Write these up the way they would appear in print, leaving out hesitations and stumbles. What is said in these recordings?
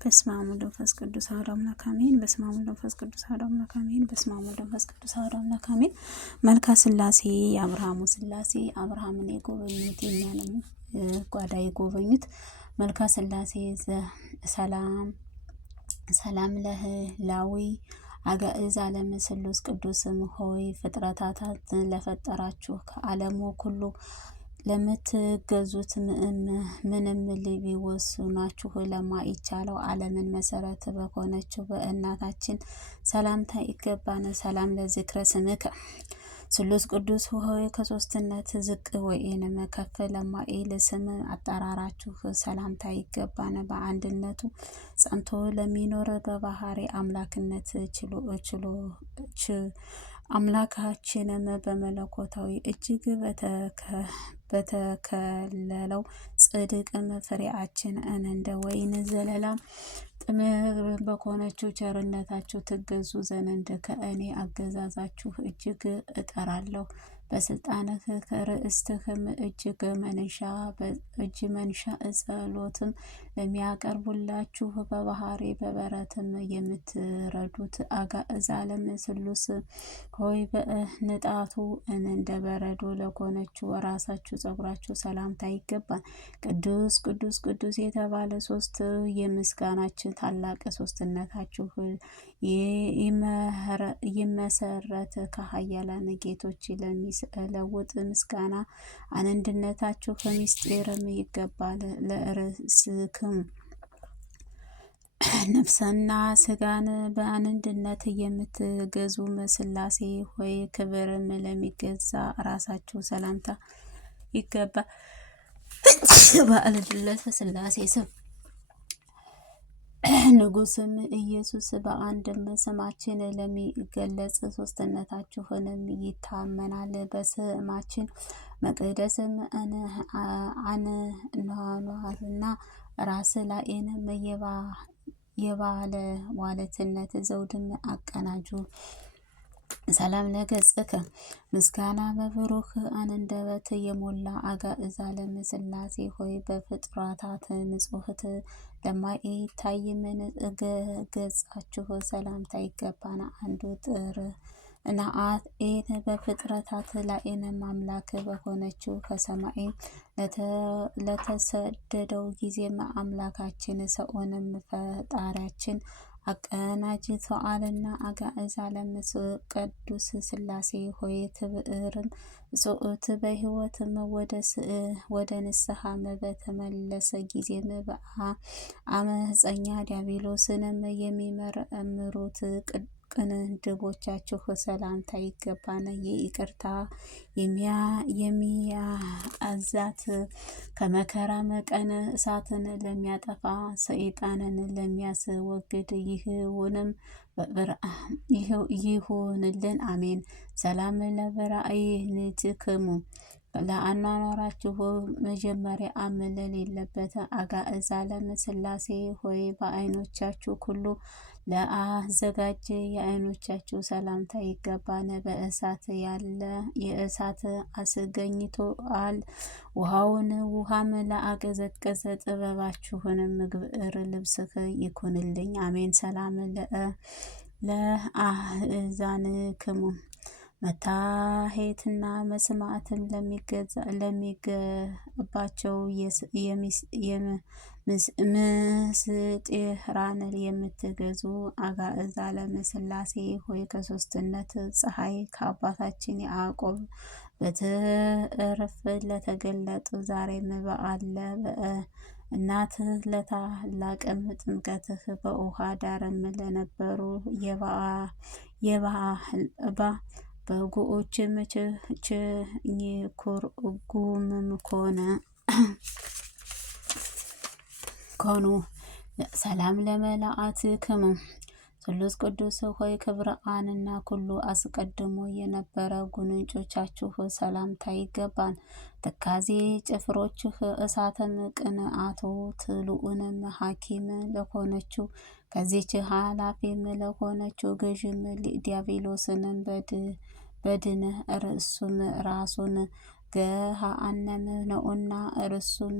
በስመ አብ ወወልድ ወመንፈስ ቅዱስ አሐዱ አምላክ አሜን። በስመ አብ ወወልድ ወመንፈስ ቅዱስ አሐዱ አምላክ አሜን። በስመ አብ ወወልድ ወመንፈስ ቅዱስ አሐዱ አምላክ አሜን። መልካ ሥላሴ የአብርሃሙ ሥላሴ አብርሃምን የጎበኙት የኛንም ጓዳ የጎበኙት መልካ ሥላሴ ሰላም ሰላም ለህላዊ አጋእዝ ዓለም ስሉስ ቅዱስም ሆይ ፍጥረታትን ለፈጠራችሁ ከዓለሙ ሁሉ ለምትገዙት ምንም ቢወስናችሁ ለማይቻለው ዓለምን መሰረት በሆነችው በእናታችን ሰላምታ ይገባን። ሰላም ለዝክረ ስምከ ስሉስ ቅዱስ ሆይ ከሶስትነት ዝቅ ወይንም ከፍ ለማይል ስም አጠራራችሁ ሰላምታ ይገባን። በአንድነቱ ጸንቶ ለሚኖር በባህሪ አምላክነት አምላካችንም በመለኮታዊ እጅግ በተከለለው ጽድቅም ፍሬያችን እንደ ወይን ዘለላ ጥምር በሆነችው ቸርነታችሁ ትገዙ ዘንድ ከእኔ አገዛዛችሁ እጅግ እጠራለሁ። በስልጣንህ ከርእስትህም እጅ መንሻ ጸሎትም ለሚያቀርቡላችሁ በባህሪ በበረትም የምትረዱት አጋእዝ ዓለም ስሉስ ሆይ በንጣቱ እንደ በረዶ ለሆነችው ራሳችሁ ጸጉራችሁ ሰላምታ ይገባል። ቅዱስ ቅዱስ ቅዱስ የተባለ ሶስት የምስጋናችን ታላቅ ሶስትነታችሁ ይመሰረት ከኃያላን ጌቶች ለሚለውጥ ምስጋና አንድነታችሁ ከምስጢርም ይገባል። ለርእስክም ነፍስና ስጋን በአንድነት የምትገዙ ሥላሴ ሆይ ክብርም ለሚገዛ ራሳችሁ ሰላምታ ይገባል። በአልድለተ ሥላሴ ስም ንጉስም ኢየሱስ በአንድም ስማችን ለሚገለጽ ሶስትነታችሁንም ይታመናል። በስማችን መቅደስም አኗኗርና ራስ ላይንም የባለ ዋለትነት ዘውድም አቀናጁ። ሰላም ለገጽከ ምስጋና በብሩህ አንደበት የሞላ አጋእዝ ዓለም ሥላሴ ሆይ በፍጥረታት ንጹሕት ለማይታይ ምን ገጻችሁ ሰላምታ ይገባና። አንዱ ጥር ናአት በፍጥረታት ላይንም አምላክ በሆነችው ከሰማይ ለተሰደደው ጊዜም አምላካችን ሰውንም ፈጣሪያችን አቀናጅተዋልና። አጋእዝ ዓለም ቅዱስ ሥላሴ ሆይ ትብዕርም ጽኡት በሕይወትም ወደ ንስሐም በተመለሰ ጊዜም በአመፀኛ ዲያብሎስንም የሚመረምሩት ቅንድቦቻችሁ ሰላምታ ይገባን። የይቅርታ የሚያዛት ከመከራም ቀን እሳትን ለሚያጠፋ ሰይጣንን ለሚያስወግድ ይሁንልን አሜን። ሰላም ለበራእይንትክሙ ለአኗኗራችሁ መጀመሪያ አምለል የለበት አጋእዝ ዓለም ሥላሴ ሆይ በዓይኖቻችሁ ሁሉ ለአዘጋጀ የዓይኖቻችሁ ሰላምታ ይገባን። በእሳት ያለ የእሳት አስገኝቶአል ውሃም ለአቀዘቀዘ ጥበባችሁንም ምግብር ልብስህ ይኩንልኝ አሜን። ሰላም ለአእዛንክሙ መታሄትና መስማዕትን ለሚገባቸው ምስጢራን የምትገዙ አጋእዝ ዓለም ሥላሴ ሆይ ከሶስትነት ፀሐይ ከአባታችን ያዕቆብ በትእርፍ ለተገለጡ ዛሬም በዓለ እናትህ ለታላቅም ጥምቀትህ በውሃ ዳርም ለነበሩ በጉዎችም ችኝኩርጉምም ኮኑ። ሰላም ለመላእክትክሙ ስሉስ ቅዱስ ሆይ ክብርአንና ኩሉ አስቀድሞ የነበረ ጉንጮቻችሁ ሰላምታ ይገባን። ትካዜ ጭፍሮችህ እሳትም ቅንአቱ ትሉኡንም ሐኪም ለሆነችው ከዚች ኃላፊም ለሆነችው ገዥም ዲያብሎስንም በድን ራሱን ገሃነም ነውና እርሱም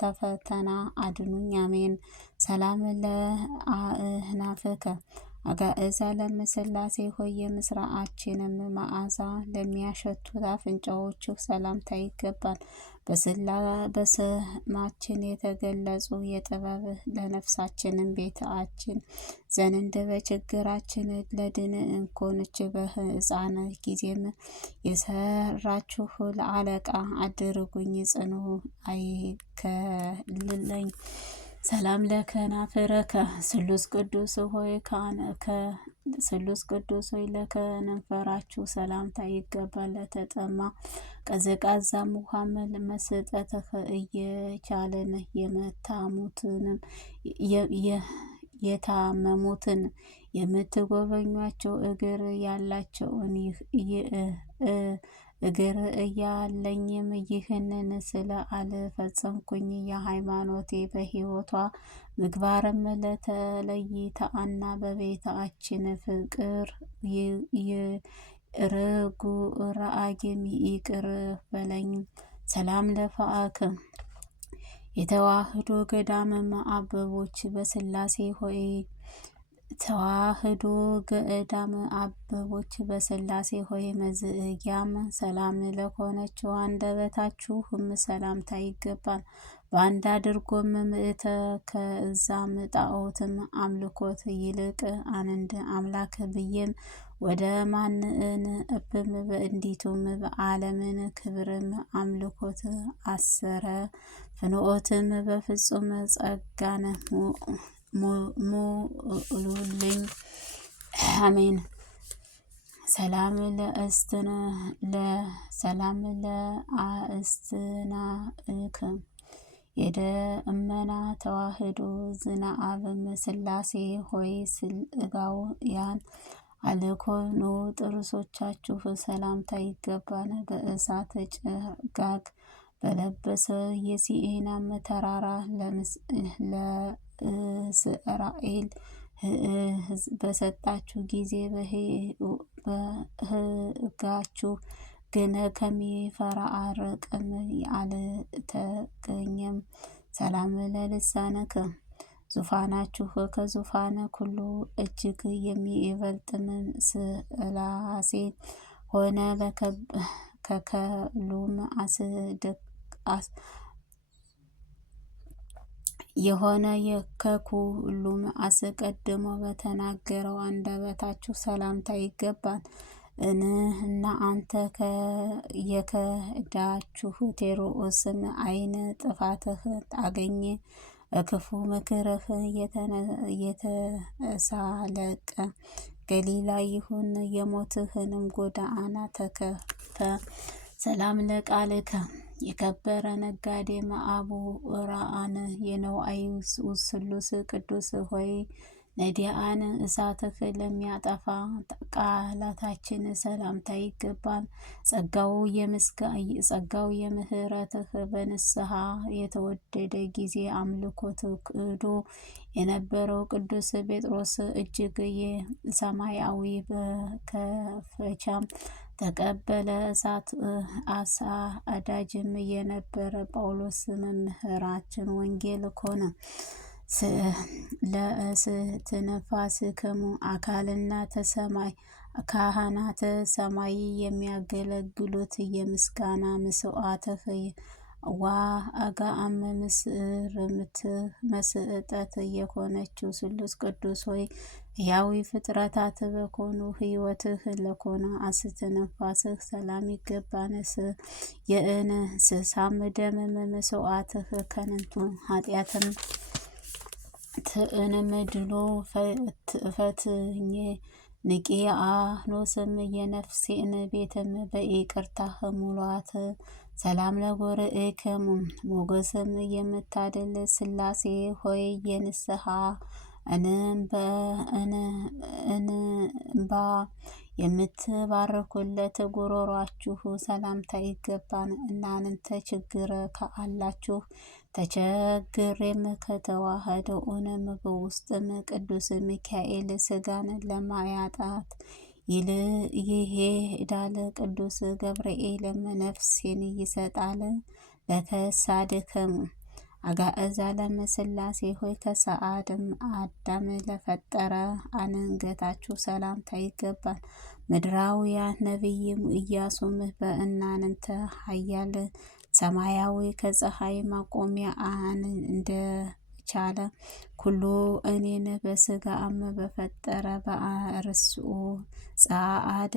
ተፈተና አድኑኝ። አሜን። ሰላም ለአእናፍከ አጋእዛ ለምስላሴ ሆይ የምስራችንም መዓዛ ለሚያሸቱት አፍንጫዎችህ ሰላምታ ይገባል። በስማችን የተገለጹ የጥበብህ ለነፍሳችንም ቤታችን ዘንድ በችግራችን ለድን እንኮንች በሕፃን ጊዜም የሰራችሁ ለአለቃ አድርጉኝ ጽኑ አይከልለኝ። ሰላም ለከናፍረከ ስሉስ ቅዱስ ሆይ ስሉስ ቅዱስ ሆይ ለከንፈራችሁ ሰላምታ ይገባል። ለተጠማ ቀዝቃዛም ውሃም መስጠትህ እየቻለን የታመሙትን የምትጎበኟቸው እግር ያላቸውን እግር እያለኝም ይህንን ስለ አልፈጸምኩኝ የሃይማኖቴ በሕይወቷ ምግባርም ለተለይታና በቤታችን ፍቅር ርጉራአጌም ይቅር በለኝ። ሰላም ለፋአክ የተዋህዶ ገዳምም አበቦች በስላሴ ሆይ ተዋህዶ ገዳም አበቦች በስላሴ ሆይ መዝጊያም ሰላም ለሆነችው አንደበታችሁም ሰላምታ ይገባል። በአንድ አድርጎም ምእተ ከዛም ጣዖትም አምልኮት ይልቅ አንድ አምላክ ብዬም ወደ ማንን እብም በእንዲቱም በዓለምን ክብርም አምልኮት አሰረ ፍንኦትም በፍጹም ጸጋነ ሙሉልኝ። አሜን። ሰላም ለአእስትናክም የደመና ተዋህዶ ዝናአብም ስላሴ ሆይ ስጋውያን አልኮኑ ጥርሶቻችሁ ሰላምታ ይገባል። በእሳት ጭጋግ በለበሰ የሲኤናም ተራራ ለእስራኤል በሰጣችሁ ጊዜ በሕጋችሁ ግን ከሚፈራ አርቅም አልተገኘም። ሰላም ለልሳነከ ዙፋናችሁ ከዙፋነ ኩሉ እጅግ የሚበልጥም ስላሴ ሆነ ከከሉም የሆነ ከሁሉም አስቀድሞ በተናገረው አንደበታችሁ ሰላምታ ይገባል። እናንተ የከዳችሁ ቴዎድሮስም ዓይን ጥፋትህ አገኘ ክፉ ምክርህ የተሳለቀ ገሊላ ይሁን የሞትህንም ጎዳና ተከፈ። ሰላም ለቃልከ የከበረ ነጋዴ መአቡ ራአን የነዋይ ስሉስ ቅዱስ ሆይ ነዲያን እሳትህ ለሚያጠፋ ቃላታችን ሰላምታ ይገባል። ጸጋው የምህረትህ በንስሐ የተወደደ ጊዜ አምልኮት ክዶ የነበረው ቅዱስ ጴጥሮስ እጅግ የሰማያዊ በከፈቻም ተቀበለ። እሳት አሳዳጅም የነበረ ጳውሎስ መምህራችን ወንጌል ኮነ። ለእስትንፋስክሙ አካልና ተሰማይ ካህናተ ሰማይ የሚያገለግሉት የምስጋና መስዋዕትህ ዋጋአም ምስርምት መስጠት የሆነችው ስሉስ ቅዱስ ሆይ ሕያዊ ፍጥረታት በኮኑ ሕይወትህ ለኮነ እስትንፋስህ ሰላም ይገባንስ። የእንስሳም ደምም መስዋዕትህ ከንቱ ኃጢአትም ትእንም ድሎ ፈትኜ ንቂያኖስም የነፍሴን ቤትም በይቅርታህ ሙሏት። ሰላም ለጎርኤክሙ ሞገስም የምታደል ስላሴ ሆይ የንስሐ እንባ የምትባረኩለት ጉሮሯችሁ ሰላምታ ይገባን። እናንተ ችግር ከአላችሁ ተቸግሬም ከተዋህደውንም በውስጥም ቅዱስ ሚካኤል ስጋን ለማያጣት ይሄዳል። ቅዱስ ገብርኤልም ነፍሴን ይሰጣል። ለተሳድክሙ አጋዕዝ ዓለም ሥላሴ ሆይ ከሰአድም አዳም ለፈጠረ አንገታችሁ ሰላምታ ይገባል። ምድራውያን ነቢይም ኢያሱም በእናንተ ኃያል ሰማያዊ ከፀሐይ ማቆሚያ እንደቻለ ኩሉ እኔን በስጋም በፈጠረ በአርስኡ ጸአደ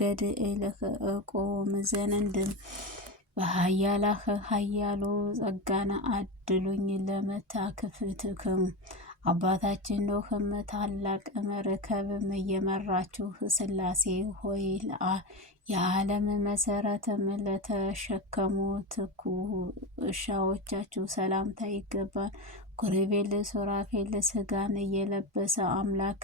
ገድእልህ እቆም ዘንድም በኃያላህ ኃያሉ ጸጋን አድሉኝ ለመታክፍትክም አባታችን ኖህም ታላቅ መርከብም እየመራችሁ ሥላሴ ሆይ የዓለም መሰረትም ለተሸከሙ ትከሻዎቻችሁ ሰላምታ ይገባል። ኪሩቤል ሱራፌል ሥጋን የለበሰ አምላክ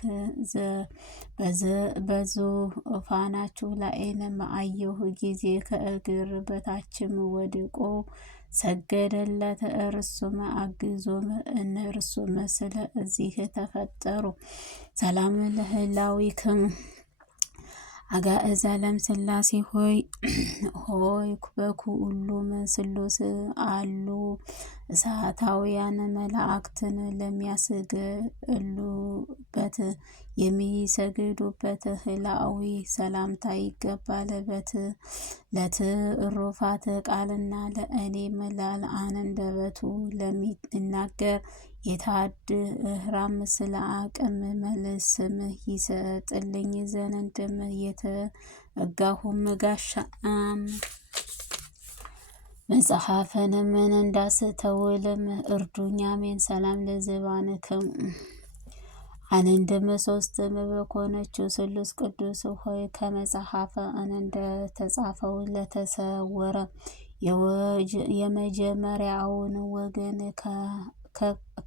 በዙፋናችሁ ላይም አየሁ ጊዜ ከእግር በታችም ወድቆ ሰገደለት። እርሱም አግዞም እነርሱም ስለዚህ ተፈጠሩ። ሰላም ለህላዊክም አጋዕዝ ዓለም ሥላሴ ሆይ በኩሉም ስሉስ አሉ እሳታውያን መላእክትን የሚሰግዱበት ህላዊ ሰላምታ ይገባል። ለትሩፋት ቃልና ለእኔም ለአንደበቱ ለሚናገር የታድራም ስለ አቅም መልስም ይሰጥልኝ ዘንድም የተጋሁም ጋሻም መጽሐፈንም እንዳስተውልም እርዱኝ። አሜን። ሰላም ለዘባንክም አንድም ሦስትም በኮነችው ስሉስ ቅዱስ ሆይ ከመጽሐፈ እንደተጻፈው ለተሰወረ የመጀመሪያውን ወገን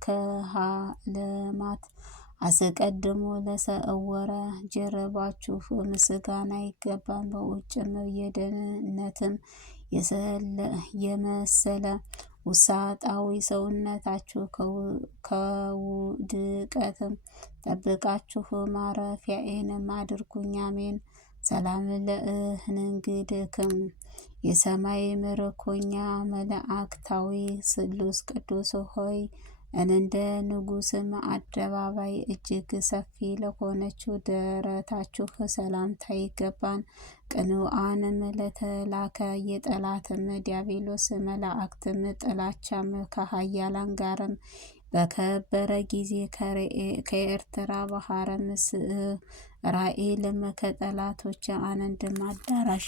ከዓለማት አስቀድሞ ለሰወረ ጀርባችሁ ምስጋና ይገባል። በውጭም የደህንነትም የመሰለ ውሳጣዊ ሰውነታችሁ ከውድቀትም ጠብቃችሁ ማረፊያዬንም አድርጉኝ። አሜን። ሰላም ለእንግድክም የሰማይ ምርኮኛ መላእክታዊ ስሉስ ቅዱስ ሆይ እንደ ንጉሥም አደባባይ እጅግ ሰፊ ለሆነችው ደረታችሁ ሰላምታ ይገባን። ቅኑዓንም ለተላከ የጠላትም ዲያብሎስ መላእክትም ጥላቻም ከኃያላን ጋርም በከበረ ጊዜ ከኤርትራ ባህርም ራኤልም ከጠላቶች አንድም አዳራሽ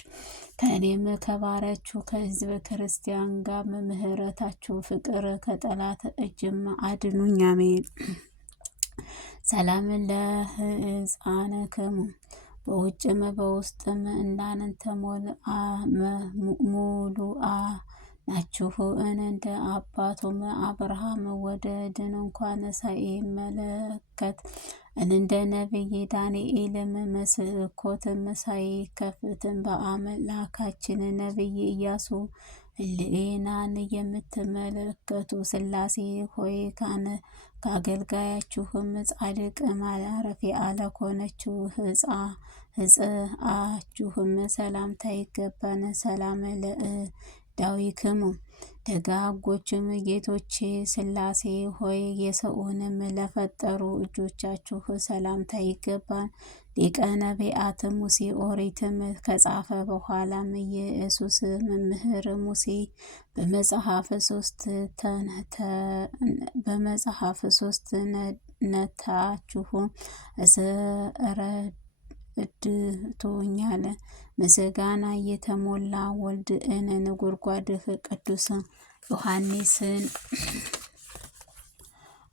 ከእኔም ከባሪያችሁ ከሕዝበ ክርስቲያን ጋር ምሕረታችሁ ፍቅር ከጠላት እጅም አድኑኝ። አሜን። ሰላም ለሕፃንክሙ በውጭም በውስጥም እንዳንተ ሙሉአ ናችሁ። እንደ አባቱም አብርሃም ወደ ድንኳን ሳይመለከት እንደ ነቢይ ዳንኤልም መስኮትም ሳይከፍትም በአምላካችን ነቢይ ኢያሱ ሕሊናን የምትመለከቱ ሥላሴ ሆይ ከአገልጋያችሁም ጻድቅ ማረፊያ ለሆነችው ሕጽአችሁም ሰላምታ ይገባን። ሰላም ለእዳዊክሙ ደጋጎችም ጌቶቼ ሥላሴ ሆይ የሰውንም ለፈጠሩ እጆቻችሁ ሰላምታ ይገባን። ሊቀ ነቢያት ሙሴ ኦሪትም ከጻፈ በኋላም የኢየሱስ መምህር ሙሴ በመጽሐፍ ሶስት ነታችሁ እረድቶኛል። ምስጋና የተሞላ ወልድን ነጎድጓድህ ቅዱስ ዮሐንስን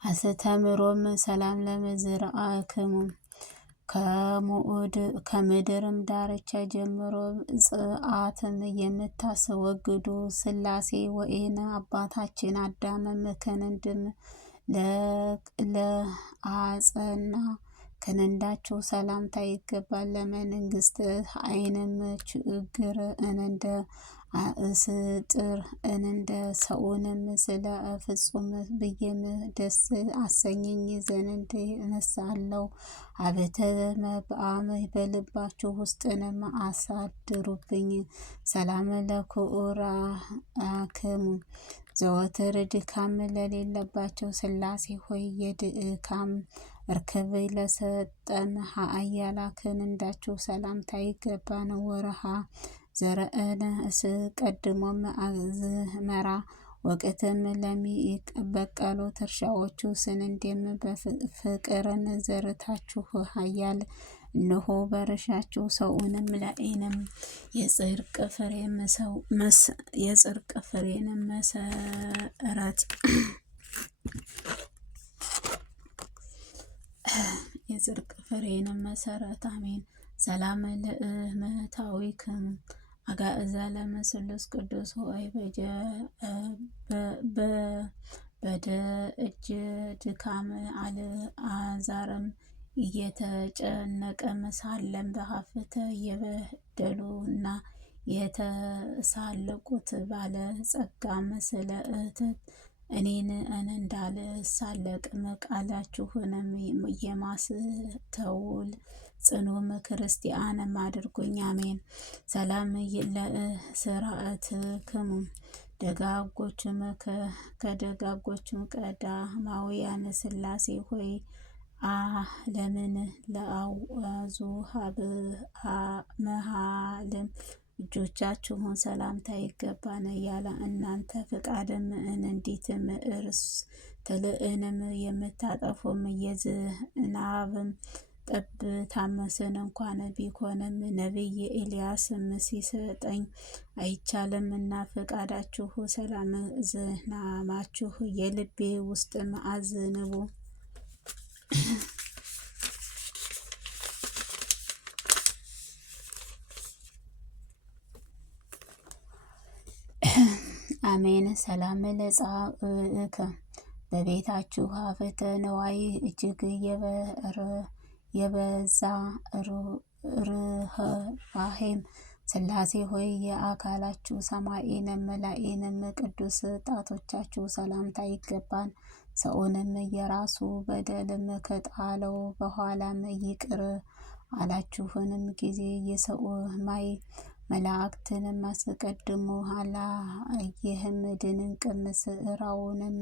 አስተምሮም ሰላም ለመዝራዕክሙ ከምድርም ዳርቻ ጀምሮ ጽአትን የምታስወግዱ ሥላሴ ወይን አባታችን አዳምም ክንድም ለአጸና ክንዳችሁ ሰላምታ ይገባል። ለመንግስት አይንም ችግር እንደ አእስጥር እንደ ሰውንም ስለ ፍጹም ብዬም ደስ አሰኘኝ ዘንድ እነሳለሁ። አብተ መብአም በልባችሁ ውስጥንም አሳድሩብኝ። ሰላም ለኩራክሙ ዘወትር ድካም ለሌለባቸው ሥላሴ ሆይ የድካም እርክብ ለሰጠን ኃያላን እንዳችሁ ሰላምታ ይገባን። ወርሃ ዘርአነ ቀድሞም አዝመራ ወቅትም ለሚበቀሉት እርሻዎቹ ስንዴም በፍቅርን ዘርታችሁ ኃያል እነሆ በእርሻችሁ ሰውንም ላይንም የጽድቅ ፍሬንም መሰረት የጽድቅ ፍሬንም መሰረት አሜን። ሰላም ለእመታዊክም አጋእዛ ለመስሉስ ቅዱስ ሆይ በደ እጅ ድካም አልዓዛርም እየተጨነቀ ሳለም በሀፍተ የበደሉና የተሳለቁት ባለ ጸጋ ስለ እኔን እንዳልሳለቅ ቃላችሁንም የማስተውል ጽኑም ክርስቲያንም አድርጉኝ። አሜን። ሰላም ለስርዓትክሙ ደጋጎችም ከደጋጎችም ቀዳማውያን ሥላሴ ሆይ ለምን ለአዋዙ መሃልም እጆቻችሁን ሰላምታ ይገባን። ያለ እናንተ ፍቃድም እንዲትም እርስ ትልእንም የምታጠፉም የዝናብም ጠብታመስን እንኳን ቢኮንም ነቢይ ኤልያስም ሲሰጠኝ አይቻልም እና ፍቃዳችሁ ሰላም ዝናማችሁ የልቤ ውስጥም አዝንቡ። አሜን። ሰላም ለጻእከ በቤታችሁ ሀብተ ነዋይ እጅግ የበዛ ርኅራኄም ሥላሴ ሆይ የአካላችሁ ሰማይንም መላእንም ቅዱስ ጣቶቻችሁ ሰላምታ ይገባን። ሰውንም የራሱ በደልም ከጣለው በኋላም ይቅር አላችሁንም ጊዜ የሰው መላእክትንም አስቀድሞ አላየህም ድንቅም ስራውንም